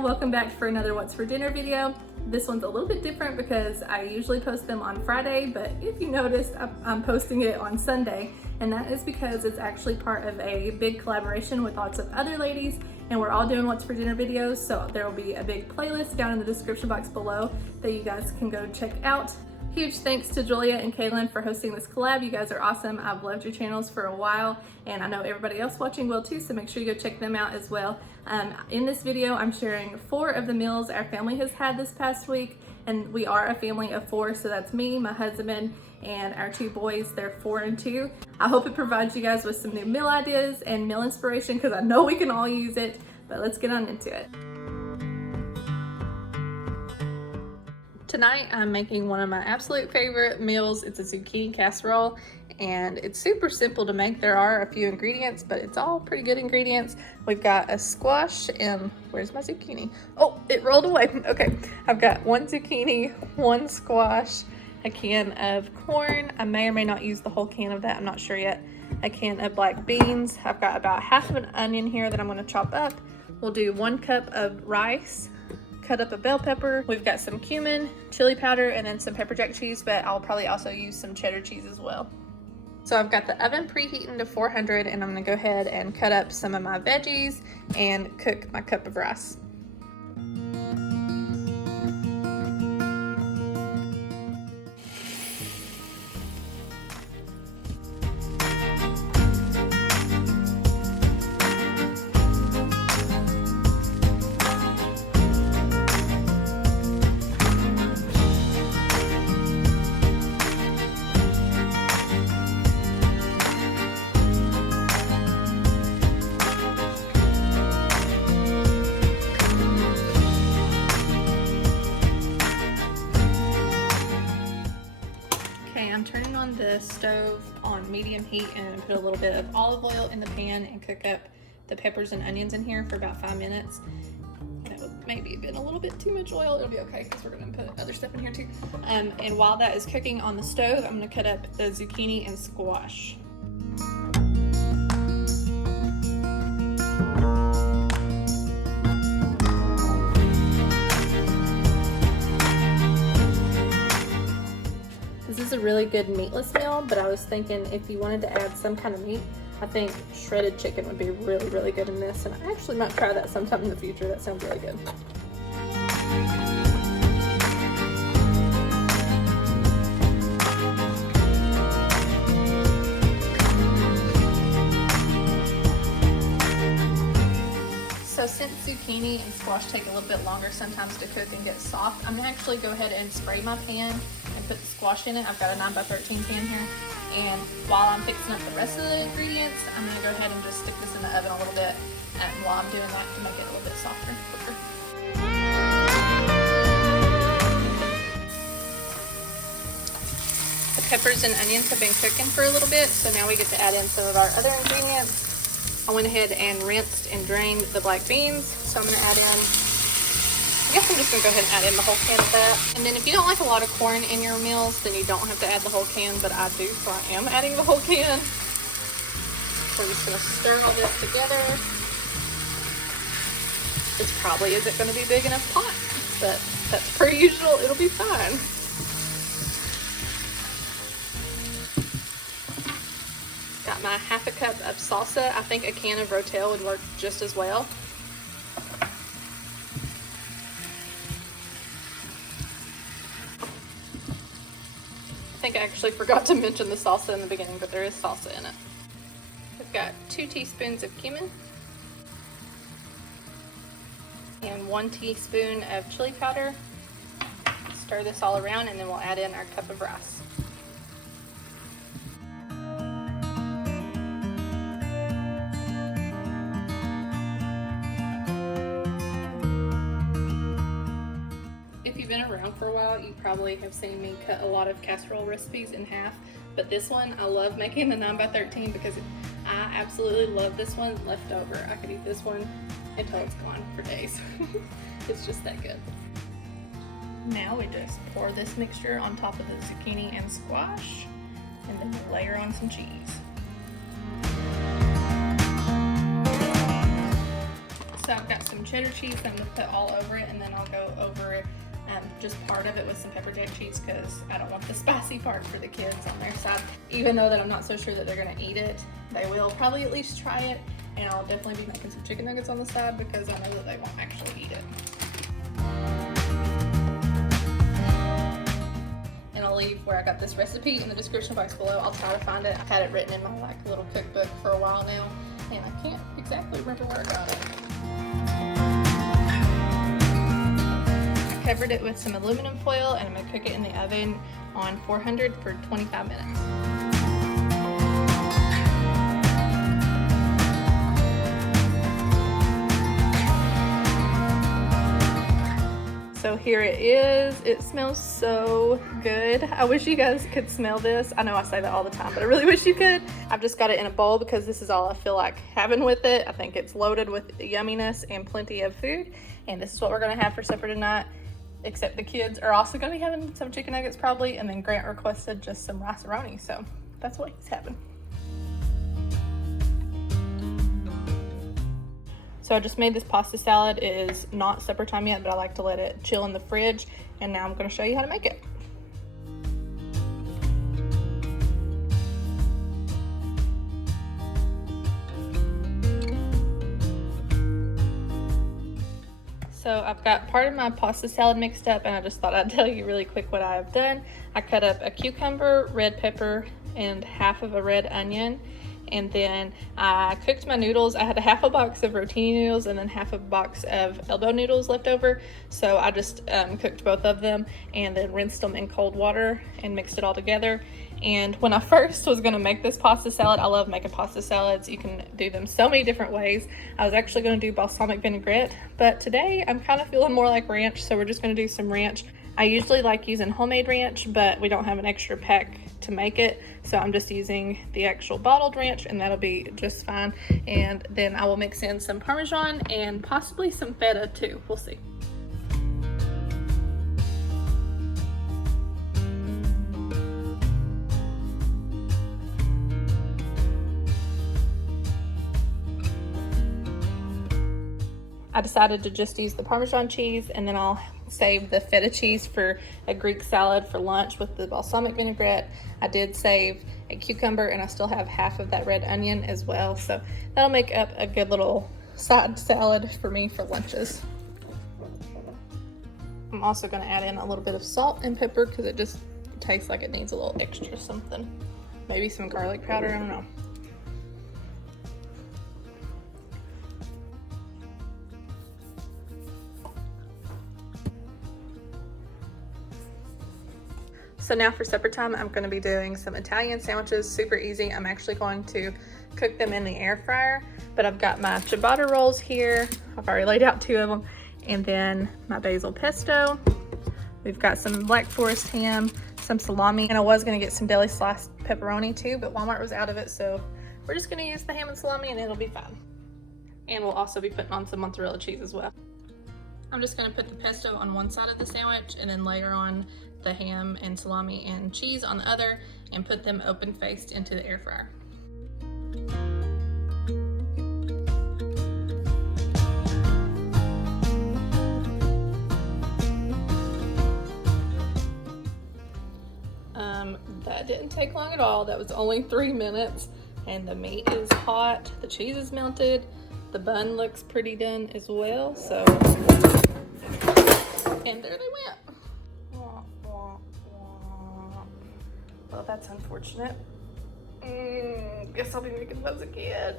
y'all, welcome back for another What's for Dinner video. This one's a little bit different because I usually post them on Friday, but if you noticed, I'm posting it on Sunday, and that is because it's actually part of a big collaboration with lots of other ladies, and we're all doing What's for Dinner videos, so there will be a big playlist down in the description box below that you guys can go check out. Huge thanks to Julia and Katelyn for hosting this collab. You guys are awesome. I've loved your channels for a while, and I know everybody else watching will too, so make sure you go check them out as well. In this video, I'm sharing 4 of the meals our family has had this past week, and we are a family of 4, so that's me, my husband, and our 2 boys. They're 4 and 2. I hope it provides you guys with some new meal ideas and meal inspiration because I know we can all use it, but let's get on into it. Tonight I'm making one of my absolute favorite meals. It's a zucchini casserole, and it's super simple to make. There are a few ingredients, but it's all pretty good ingredients. We've got a squash and where's my zucchini? Oh, it rolled away. Okay, I've got 1 zucchini, 1 squash, a can of corn. I may or may not use the whole can of that, I'm not sure yet. A can of black beans. I've got about half of an onion here that I'm gonna chop up. We'll do 1 cup of rice. Cut up a bell pepper. We've got some cumin, chili powder, and then some pepper jack cheese, but I'll probably also use some cheddar cheese as well. So I've got the oven preheating to 400, and I'm gonna go ahead and cut up some of my veggies and cook my cup of rice. I'm turning on the stove on medium heat and put a little bit of olive oil in the pan and cook up the peppers and onions in here for about 5 minutes. That would maybe have been a little bit too much oil. It'll be okay because we're going to put other stuff in here too. And while that is cooking on the stove, I'm going to cut up the zucchini and squash. This is a really good meatless meal, but I was thinking if you wanted to add some kind of meat, I think shredded chicken would be really, really good in this, and I actually might try that sometime in the future. That sounds really good. So since zucchini and squash take a little bit longer sometimes to cook and get soft, I'm gonna actually go ahead and spray my pan and put the squash in it. I've got a 9x13 pan here. And while I'm fixing up the rest of the ingredients, I'm gonna go ahead and just stick this in the oven a little bit while I'm doing that to make it a little bit softer, quicker. The peppers and onions have been cooking for a little bit, so now we get to add in some of our other ingredients. I went ahead and rinsed and drained the black beans, so I'm gonna add in, I guess I'm just gonna go ahead and add in the whole can of that. And then if you don't like a lot of corn in your meals, then you don't have to add the whole can, but I do, so I am adding the whole can. So I'm just gonna stir all this together. This probably isn't gonna be big enough pot, but that's per usual, it'll be fine. Got my half a cup of salsa. I think a can of Rotel would work just as well. I think I actually forgot to mention the salsa in the beginning, but there is salsa in it. We've got 2 teaspoons of cumin and 1 teaspoon of chili powder. Stir this all around, and then we'll add in our cup of rice. If you've been around for a while, you probably have seen me cut a lot of casserole recipes in half, but this one, I love making the 9x13 because I absolutely love this one left over. I could eat this one until it's gone for days. It's just that good. Now we just pour this mixture on top of the zucchini and squash, and then we layer on some cheese. So I've got some cheddar cheese that I'm gonna put all over it, and then I'll go over it, just part of it with some pepper jack cheese because I don't want the spicy part for the kids on their side. Even though that I'm not so sure that they're gonna eat it, they will probably at least try it, and I'll definitely be making some chicken nuggets on the side because I know that they won't actually eat it. And I'll leave where I got this recipe in the description box below. I'll try to find it. I've had it written in my like little cookbook for a while now, and I can't exactly remember where I got it. I covered it with some aluminum foil, and I'm gonna cook it in the oven on 400 for 25 minutes. So here it is. It smells so good. I wish you guys could smell this. I know I say that all the time, but I really wish you could. I've just got it in a bowl because this is all I feel like having with it. I think it's loaded with yumminess and plenty of food. And this is what we're gonna have for supper tonight, except the kids are also gonna be having some chicken nuggets probably, and then Grant requested just some rice-a-roni, so that's what he's having. So I just made this pasta salad. It is not supper time yet, but I like to let it chill in the fridge. And now I'm gonna show you how to make it. So I've got part of my pasta salad mixed up, and I just thought I'd tell you really quick what I have done. I cut up a cucumber, red pepper, and half of a red onion. And then I cooked my noodles. I had a half a box of rotini noodles and then half a box of elbow noodles left over. So I just cooked both of them and then rinsed them in cold water and mixed it all together. And when I first was gonna make this pasta salad, I love making pasta salads. You can do them so many different ways. I was actually gonna do balsamic vinaigrette, but today I'm kind of feeling more like ranch, so we're just gonna do some ranch. I usually like using homemade ranch, but we don't have an extra pack to make it, so I'm just using the actual bottled ranch, and that'll be just fine. And then I will mix in some Parmesan and possibly some feta too. We'll see. I decided to just use the Parmesan cheese, and then I'll save the feta cheese for a Greek salad for lunch with the balsamic vinaigrette. I did save a cucumber, and I still have half of that red onion as well. So that'll make up a good little side salad for me for lunches. I'm also gonna add in a little bit of salt and pepper because it just tastes like it needs a little extra something. Maybe some garlic powder, I don't know. So now for supper time, I'm going to be doing some Italian sandwiches, super easy. I'm actually going to cook them in the air fryer, but I've got my ciabatta rolls here. I've already laid out 2 of them. And then my basil pesto. We've got some Black Forest ham, some salami, and I was going to get some deli sliced pepperoni too, but Walmart was out of it, so we're just going to use the ham and salami and it'll be fine. And we'll also be putting on some mozzarella cheese as well. I'm just going to put the pesto on one side of the sandwich and then layer on the ham and salami and cheese on the other and put them open faced into the air fryer. That didn't take long at all. That was only 3 minutes, and the meat is hot, the cheese is melted, the bun looks pretty done as well, so, and there they went. Well, that's unfortunate. Guess I'll be making those again.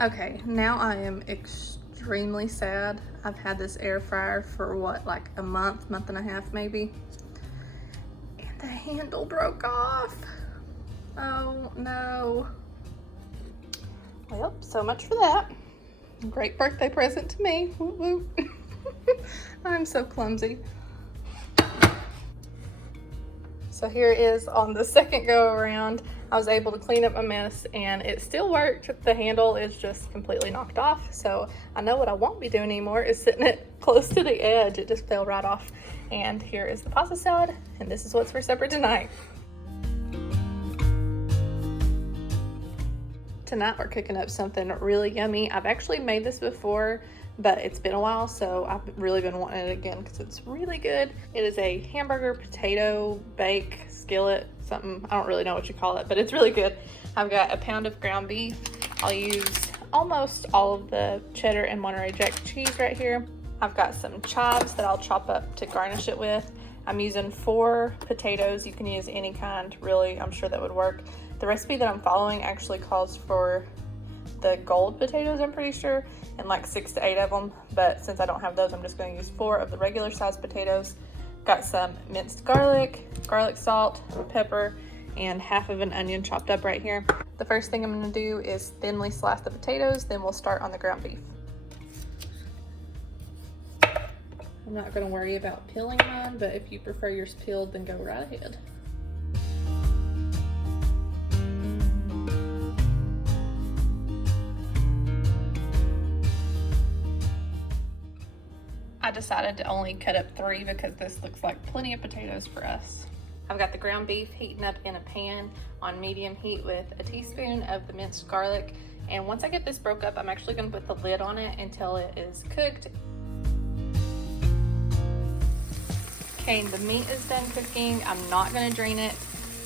Okay, now I am extremely sad. I've had this air fryer for what, like a month and a half maybe. And the handle broke off. Oh no. Well, so much for that. Great birthday present to me. Whoop whoop. I'm so clumsy. So here it is on the second go around. I was able to clean up my mess and it still worked. The handle is just completely knocked off. So I know what I won't be doing anymore is sitting it close to the edge. It just fell right off. And here is the pasta salad, and this is what's for supper tonight. Tonight we're cooking up something really yummy. I've actually made this before, but it's been a while, so I've really been wanting it again because it's really good. It is a hamburger potato bake skillet, something, I don't really know what you call it, but it's really good. I've got a pound of ground beef. I'll use almost all of the cheddar and Monterey Jack cheese right here. I've got some chives that I'll chop up to garnish it with. I'm using 4 potatoes. You can use any kind, really, I'm sure that would work. The recipe that I'm following actually calls for the gold potatoes, I'm pretty sure, and like 6 to 8 of them, but since I don't have those, I'm just going to use 4 of the regular sized potatoes. Got some minced garlic, garlic salt, pepper, and half of an onion chopped up right here. The first thing I'm going to do is thinly slice the potatoes, then we'll start on the ground beef. I'm not going to worry about peeling mine, but if you prefer yours peeled, then go right ahead. I decided to only cut up 3 because this looks like plenty of potatoes for us. I've got the ground beef heating up in a pan on medium heat with a teaspoon of the minced garlic. And once I get this broke up, I'm actually going to put the lid on it until it is cooked. Okay, the meat is done cooking. I'm not going to drain it.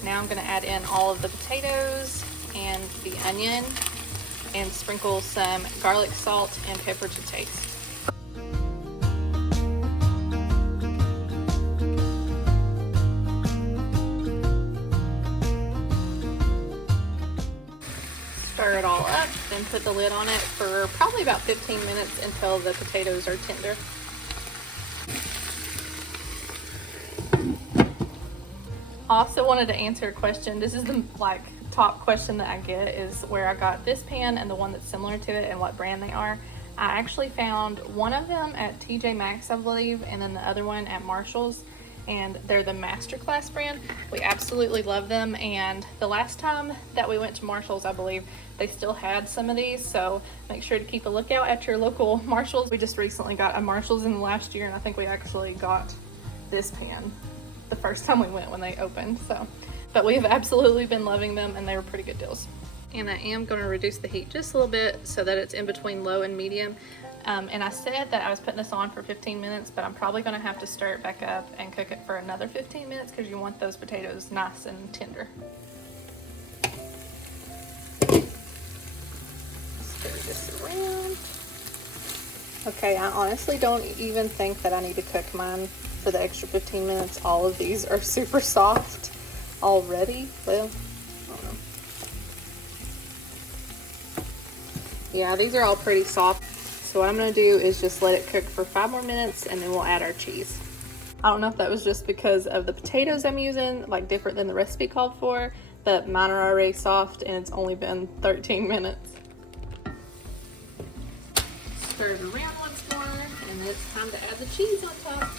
Now I'm going to add in all of the potatoes and the onion and sprinkle some garlic salt and pepper to taste. Stir it all up, then put the lid on it for probably about 15 minutes until the potatoes are tender. I also wanted to answer a question. This is the top question that I get, is where I got this pan and the one that's similar to it and what brand they are. I actually found one of them at TJ Maxx, I believe, and then the other one at Marshall's, and they're the Masterclass brand. We absolutely love them, and the last time that we went to Marshall's, I believe, they still had some of these, so make sure to keep a lookout at your local Marshall's. We just recently got a Marshall's in the last year, and I think we actually got this pan the first time we went when they opened. So, but we have absolutely been loving them, and they were pretty good deals. And I am going to reduce the heat just a little bit so that it's in between low and medium. And I said that I was putting this on for 15 minutes, but I'm probably going to have to stir it back up and cook it for another 15 minutes because you want those potatoes nice and tender. Stir this around. Okay, I honestly don't even think that I need to cook mine for the extra 15 minutes. All of these are super soft already. Well, I don't know. Yeah, these are all pretty soft. So what I'm going to do is just let it cook for 5 more minutes, and then we'll add our cheese. I don't know if that was just because of the potatoes I'm using, like different than the recipe called for, but mine are already soft and it's only been 13 minutes. Stir it around once more, and then it's time to add the cheese on top.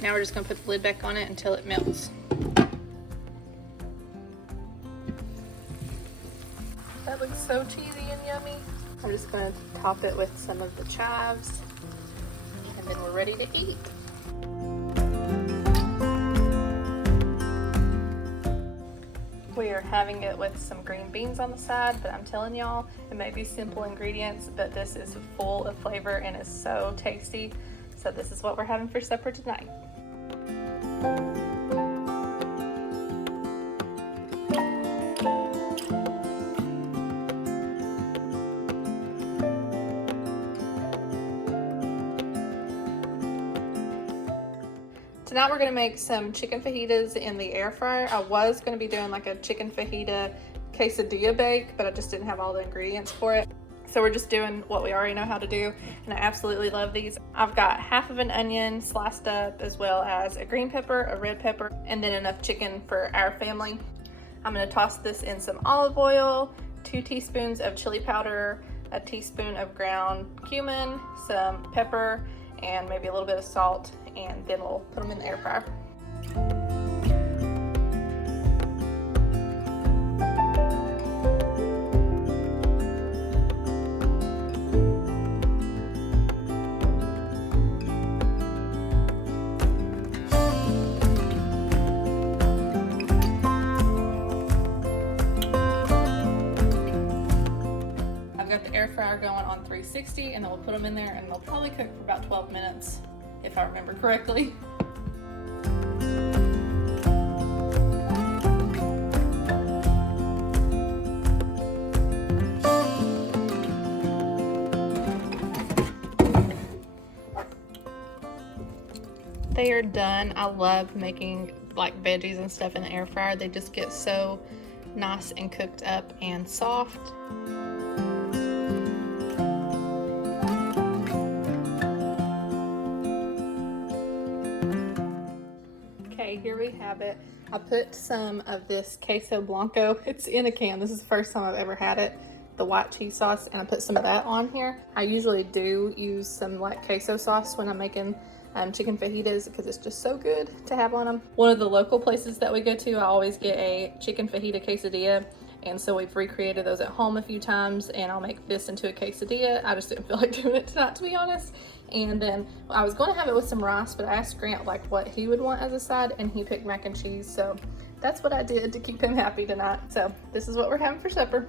Now we're just going to put the lid back on it until it melts. That looks so cheesy and yummy. I'm just going to top it with some of the chives, and then we're ready to eat. We are having it with some green beans on the side, but I'm telling y'all, it may be simple ingredients, but this is full of flavor and is so tasty. So this is what we're having for supper tonight. Tonight we're going to make some chicken fajitas in the air fryer. I was going to be doing like a chicken fajita quesadilla bake, but I just didn't have all the ingredients for it. So we're just doing what we already know how to do, and I absolutely love these. I've got half of an onion sliced up, as well as a green pepper, a red pepper, and then enough chicken for our family. I'm going to toss this in some olive oil, 2 teaspoons of chili powder, a teaspoon of ground cumin, some pepper, and maybe a little bit of salt, and then we'll put them in the air fryer. fryer going on 360, and then we'll put them in there and they'll probably cook for about 12 minutes, if I remember correctly. They are done. I love making like veggies and stuff in the air fryer. They just get so nice and cooked up and soft. Okay, here we have it. I put some of this queso blanco. It's in a can. This is the first time I've ever had it. The white cheese sauce, and I put some of that on here. I usually do use some like queso sauce when I'm making chicken fajitas because it's just so good to have on them. One of the local places that we go to, I always get a chicken fajita quesadilla, and so we've recreated those at home a few times, and I'll make this into a quesadilla. I just didn't feel like doing it tonight, to be honest. And then I was going to have it with some rice, but I asked Grant like what he would want as a side, and he picked mac and cheese, so that's what I did to keep him happy tonight. So this is what we're having for supper.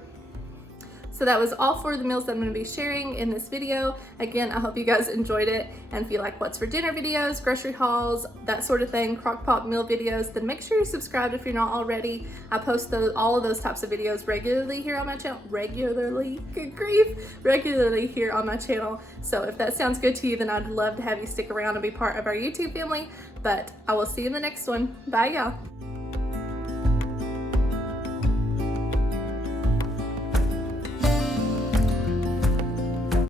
So that was all for the meals that I'm going to be sharing in this video. Again, I hope you guys enjoyed it, and if you like what's for dinner videos, grocery hauls, that sort of thing, crock pot meal videos, then make sure you're subscribed if you're not already. I post all of those types of videos regularly here on my channel. Regularly? Good grief. Regularly here on my channel. So if that sounds good to you, then I'd love to have you stick around and be part of our YouTube family. But I will see you in the next one. Bye, y'all.